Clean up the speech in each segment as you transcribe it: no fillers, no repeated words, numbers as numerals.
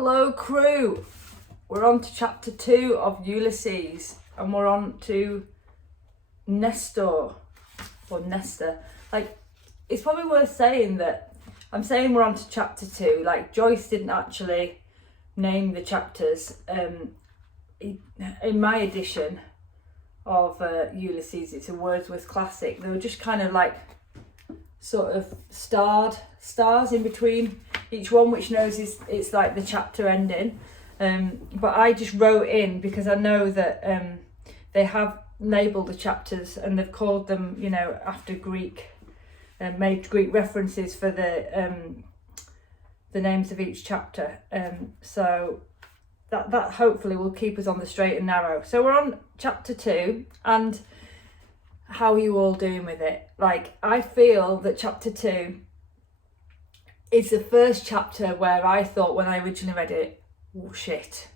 Hello crew, we're on to chapter 2 of Ulysses and we're on to Nestor. Like, it's probably worth saying that I'm saying we're on to chapter 2, like Joyce didn't actually name the chapters. In my edition of Ulysses, it's a Wordsworth classic, they were just kind of like sort of stars in between each one, which knows it's like the chapter ending. But I just wrote in because I know that they have labelled the chapters and they've called them, you know, after Greek, made Greek references for the names of each chapter. So that hopefully will keep us on the straight and narrow. So we're on chapter 2, and how are you all doing with it? Like, I feel that chapter 2 is the first chapter where I thought when I originally read it, oh shit,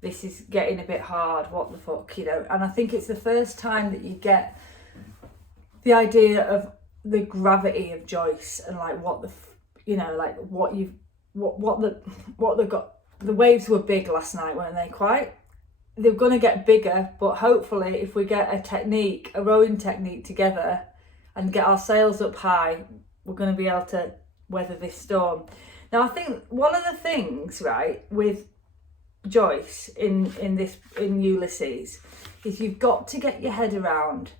this is getting a bit hard, what the fuck, you know. And I think it's the first time that you get the idea of the gravity of Joyce and like what the, you know, like what they've got. The waves were big last night, weren't they? Quite. They're going to get bigger, but hopefully if we get a rowing technique together and get our sails up high, we're going to be able to weather this storm. Now, I think one of the things, right, with Joyce in Ulysses is you've got to get your head around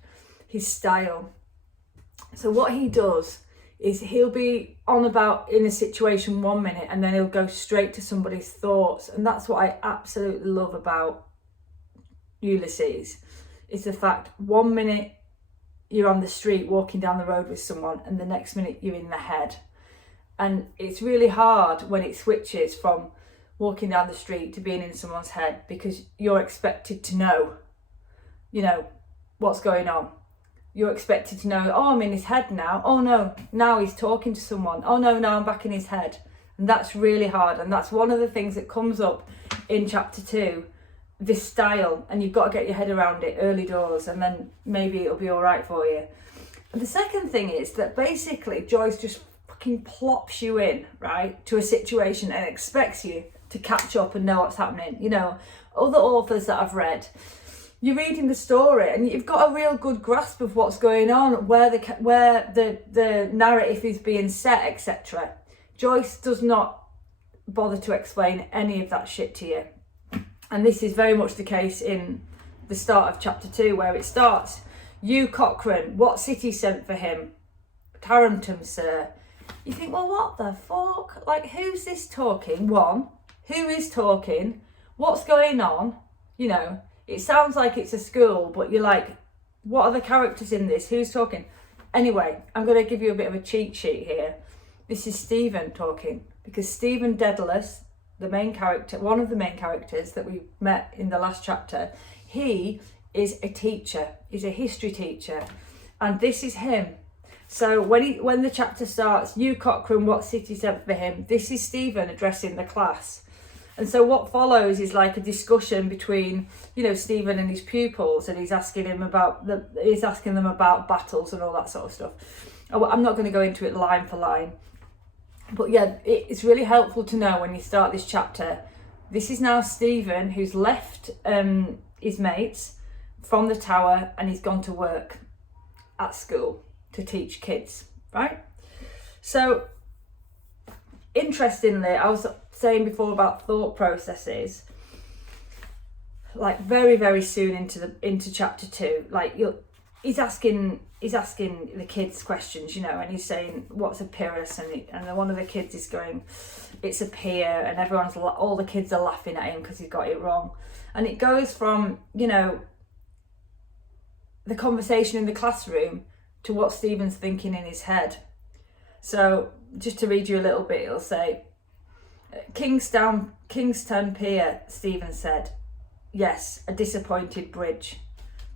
his style. So what he does is he'll be on about in a situation 1 minute and then he'll go straight to somebody's thoughts. And that's what I absolutely love about Ulysses, is the fact 1 minute you're on the street walking down the road with someone and the next minute you're in the head. And it's really hard when it switches from walking down the street to being in someone's head, because you're expected to know, you know, what's going on. You're expected to know, oh, I'm in his head now. Oh no, now he's talking to someone. Oh no, now I'm back in his head. And that's really hard. And that's one of the things that comes up in chapter 2, this style, and you've got to get your head around it early doors, and then maybe it'll be all right for you. And the second thing is that basically Joyce just fucking plops you in, right, to a situation and expects you to catch up and know what's happening. You know, other authors that I've read, you're reading the story and you've got a real good grasp of what's going on, where the narrative is being set, etc. Joyce does not bother to explain any of that shit to you. And this is very much the case in the start of chapter 2, where it starts, "You, Cochrane, what city sent for him?" "Tarentum, sir." You think, well, what the fuck? Like, who's this talking? One, who is talking? What's going on? You know, it sounds like it's a school, but you're like, what are the characters in this? Who's talking? Anyway, I'm going to give you a bit of a cheat sheet here. This is Stephen talking, because Stephen Daedalus, the main character, one of the main characters that we met in the last chapter, he is a teacher. He's a history teacher, and this is him. So when the chapter starts, "You, Cochrane, what city sent for him?" This is Stephen addressing the class. And so what follows is like a discussion between, you know, Stephen and his pupils, and he's asking them about battles and all that sort of stuff. I'm not going to go into it line for line, but yeah, it's really helpful to know when you start this chapter. This is now Stephen, who's left his mates from the tower and he's gone to work at school to teach kids, right? So interestingly, I was saying before about thought processes, like very, very soon into chapter 2, like he's asking the kids questions, you know, and he's saying, "What's a Pyrrhus?" and then one of the kids is going, "It's a pier," and all the kids are laughing at him because he got it wrong. And it goes from, you know, the conversation in the classroom to what Stephen's thinking in his head. So just to read you a little bit, it'll say, Kingstown Pier," Stephen said. "Yes, a disappointed bridge."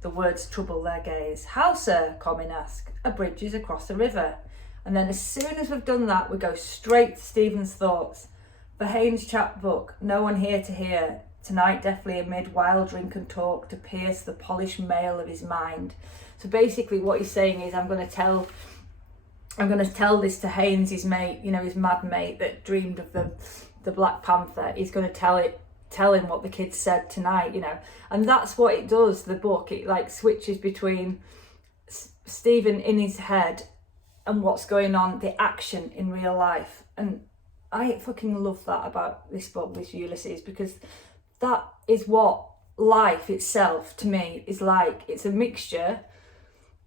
The words trouble their gaze. "How, sir?" Comyn asked. "A bridge is across the river." And then as soon as we've done that, we go straight to Stephen's thoughts. "For Haynes' chapbook, no one here to hear. Tonight deftly amid wild drink and talk to pierce the polished mail of his mind." So basically what he's saying is, I'm going to tell I'm going to tell this to Haynes, his mate, you know, his mad mate that dreamed of them the Black Panther, he's going to tell him what the kids said tonight, you know. And that's what it does, the book. It like switches between Stephen in his head and what's going on, the action in real life. And I fucking love that about this book, this Ulysses, because that is what life itself to me is like. It's a mixture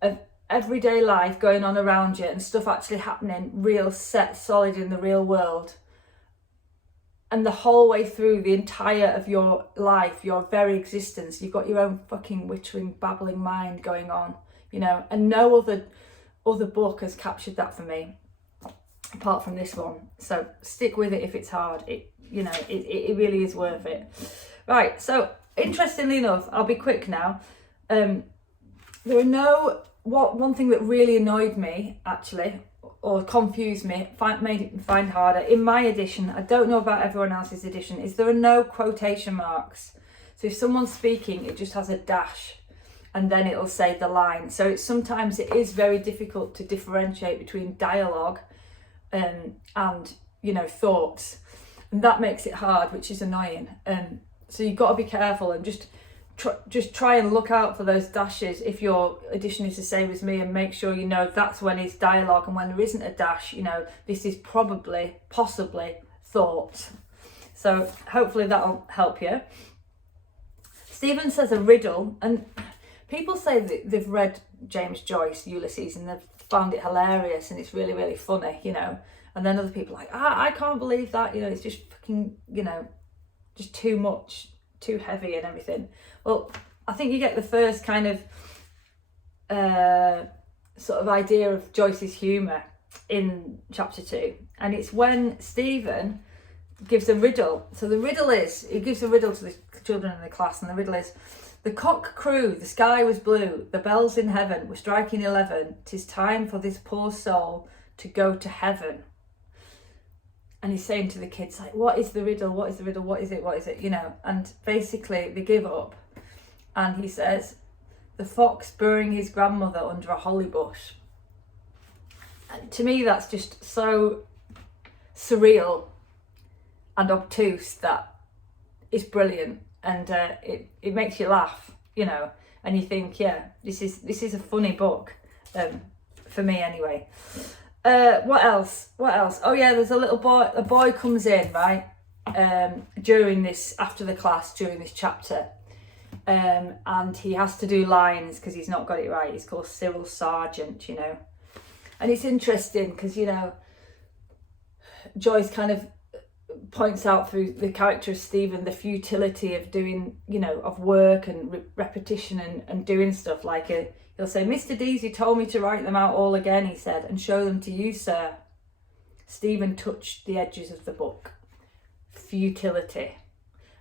of everyday life going on around you and stuff actually happening real, set solid in the real world, and the whole way through the entire of your life, your very existence, you've got your own fucking wittering, babbling mind going on, you know. And no other book has captured that for me apart from this one. So stick with it if it's hard. It really is worth it. Right, so interestingly enough, I'll be quick now. There are no... One thing that really annoyed me, actually, or confused me, made it find harder, in my edition, I don't know about everyone else's edition, is there are no quotation marks. So if someone's speaking, it just has a dash, and then it'll say the line. So sometimes it is very difficult to differentiate between dialogue and, you know, thoughts. And that makes it hard, which is annoying. So you've got to be careful and just try and look out for those dashes if your edition is the same as me, and make sure you know that's when it's dialogue, and when there isn't a dash, you know, this is possibly thought. So hopefully that'll help you. Stephen says a riddle, and people say that they've read James Joyce, Ulysses, and they've found it hilarious and it's really, really funny, you know. And then other people are like, I can't believe that, you know, it's just fucking, you know, just too much, too heavy and everything. Well, I think you get the first kind of sort of idea of Joyce's humour in chapter 2, and it's when Stephen gives a riddle. So the riddle is, he gives a riddle to the children in the class, and the riddle is: the cock crew, the sky was blue, the bells in heaven were striking 11, 'tis time for this poor soul to go to heaven. And he's saying to the kids, like, what is the riddle? What is the riddle? What is it? What is it? You know, and basically they give up. And he says, the fox burying his grandmother under a holly bush. And to me, that's just so surreal and obtuse that it's brilliant. And it makes you laugh, you know, and you think, yeah, this is a funny book, for me anyway. What else? Oh yeah, there's a boy comes in, right, after the class, during this chapter, and he has to do lines because he's not got it right. He's called Cyril Sargent, you know, and it's interesting because, you know, Joyce kind of points out through the character of Stephen the futility of doing, you know, of work and repetition and doing stuff. Like he'll say, Mr. Deasy told me to write them out all again, he said, and show them to you, sir. Stephen touched the edges of the book. Futility.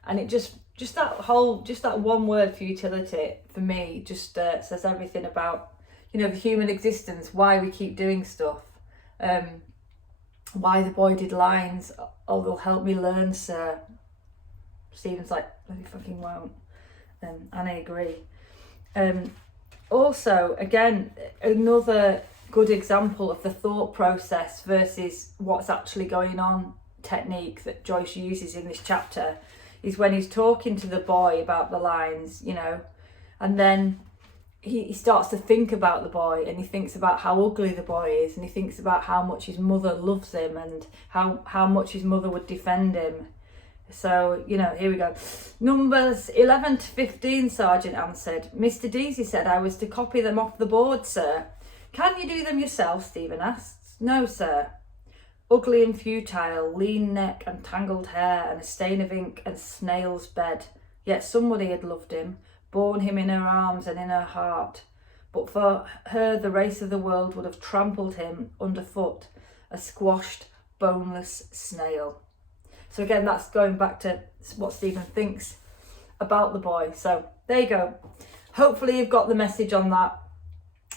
And it just that one word, futility, for me just says everything about, you know, the human existence, why we keep doing stuff, why the boy did lines. Oh, they'll help me learn, sir. Stephen's like, bloody fucking won't. And I agree. Also, again, another good example of the thought process versus what's actually going on technique that Joyce uses in this chapter is when he's talking to the boy about the lines, you know, and then he starts to think about the boy, and he thinks about how ugly the boy is, and he thinks about how much his mother loves him and how much his mother would defend him. So, you know, here we go. Numbers 11 to 15, Sergeant answered. Mr. Deasy said I was to copy them off the board, sir. Can you do them yourself? Stephen asked. No, sir. Ugly and futile, lean neck and tangled hair and a stain of ink and snail's bed. Yet somebody had loved him, borne him in her arms and in her heart. But for her, the race of the world would have trampled him underfoot, a squashed, boneless snail. So again, that's going back to what Stephen thinks about the boy. So there you go. Hopefully you've got the message on that.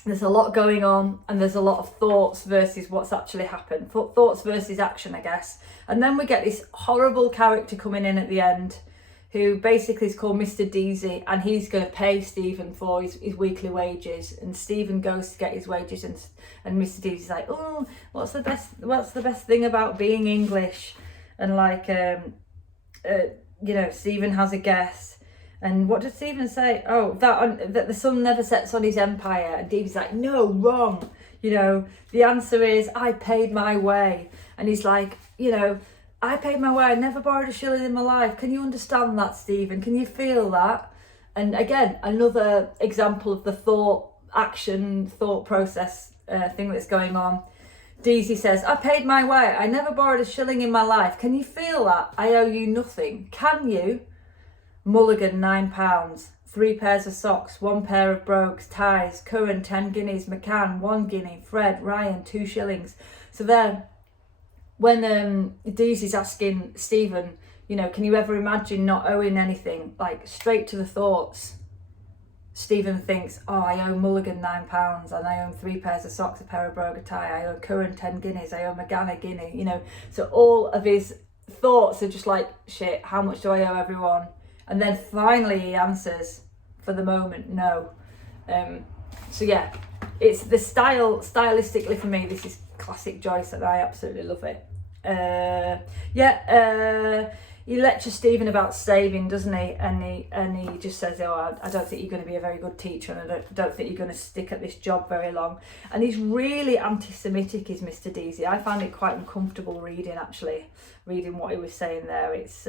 There's a lot going on, and there's a lot of thoughts versus what's actually happened. Thoughts versus action, I guess. And then we get this horrible character coming in at the end, who basically is called Mr. Deasy, and he's going to pay Stephen for his weekly wages. And Stephen goes to get his wages, and Mr. Deasy's like, oh, what's the best thing about being English? And like, Stephen has a guess. And what does Stephen say? Oh, that the sun never sets on his empire. And Davey's like, no, wrong. The answer is, I paid my way. And he's like, I paid my way. I never borrowed a shilling in my life. Can you understand that, Stephen? Can you feel that? And again, another example of the thought process thing that's going on. Deasy says, I paid my way. I never borrowed a shilling in my life. Can you feel that? I owe you nothing. Can you? Mulligan, £9. 3 pairs of socks, 1 pair of brogues, ties, Curran, 10 guineas, McCann, 1 guinea, Fred, Ryan, 2 shillings. So there, when Deasy's asking Stephen, can you ever imagine not owing anything? Like, straight to the thoughts. Stephen thinks, oh, I owe Mulligan £9 and I owe 3 pairs of socks, a pair of brogue, a tie, I owe Curran 10 guineas, I owe McGann a guinea, So all of his thoughts are just like, shit, how much do I owe everyone? And then finally he answers, for the moment, no. So yeah, it's the stylistically for me, this is classic Joyce and I absolutely love it. He lectures Stephen about saving, doesn't he? And he just says, oh, I don't think you're going to be a very good teacher, and I don't think you're going to stick at this job very long. And he's really anti-Semitic, is Mr. Deasy. I found it quite uncomfortable reading what he was saying there. It's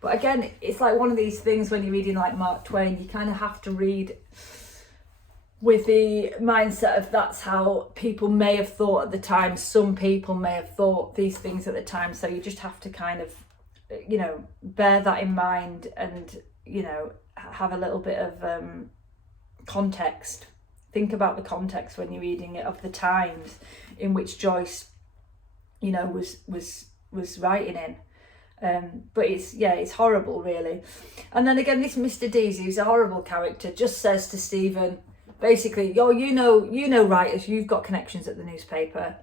but again, it's like one of these things when you're reading like Mark Twain, you kind of have to read with the mindset of that's how people may have thought at the time. Some people may have thought these things at the time, so you just have to kind of bear that in mind and have a little bit of context. Think about the context when you're reading it of the times in which Joyce was writing in. But it's horrible, really. And then again, this Mr. Deasy, who's a horrible character, just says to Stephen, basically, writers, you've got connections at the newspaper,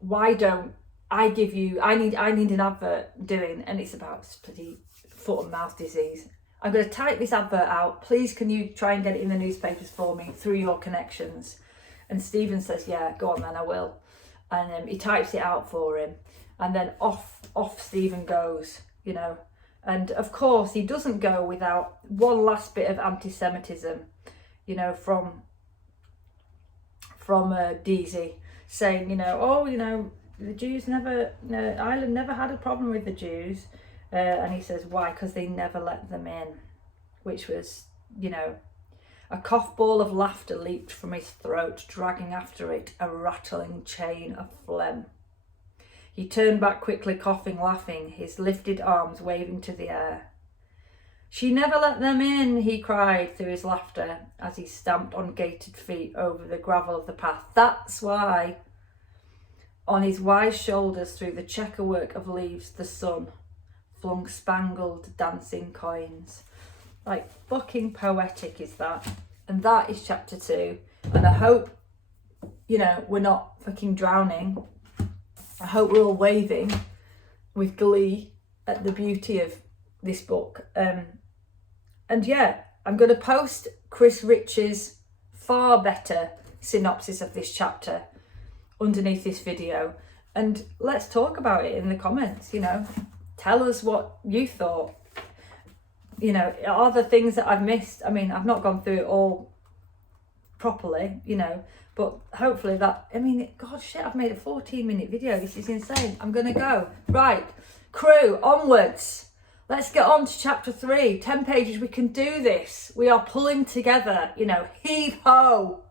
why don't I give you, I need an advert doing, and it's about bloody foot and mouth disease. I'm going to type this advert out. Please, can you try and get it in the newspapers for me through your connections? And Stephen says, yeah, go on then, I will. And he types it out for him. And then off Stephen goes, And of course, he doesn't go without one last bit of anti-Semitism, from Deasy, saying, the Jews Ireland never had a problem with the Jews. And he says, why? Because they never let them in. Which was, a cough ball of laughter leaped from his throat, dragging after it a rattling chain of phlegm. He turned back quickly, coughing, laughing, his lifted arms waving to the air. She never let them in, he cried through his laughter as he stamped on gated feet over the gravel of the path. That's why. On his wise shoulders, through the checkerwork of leaves, the sun flung spangled, dancing coins. Like, fucking poetic is that. And that is chapter 2. And I hope, we're not fucking drowning. I hope we're all waving with glee at the beauty of this book. And yeah, I'm going to post Chris Rich's far better synopsis of this chapter underneath this video, and let's talk about it in the comments. Tell us what you thought. Are there things that I've missed? I mean, I've not gone through it all properly, but hopefully that, God shit, I've made a 14-minute video. This is insane. I'm gonna go. Right, crew, onwards. Let's get on to chapter 3. 10 pages, we can do this. We are pulling together, heave ho.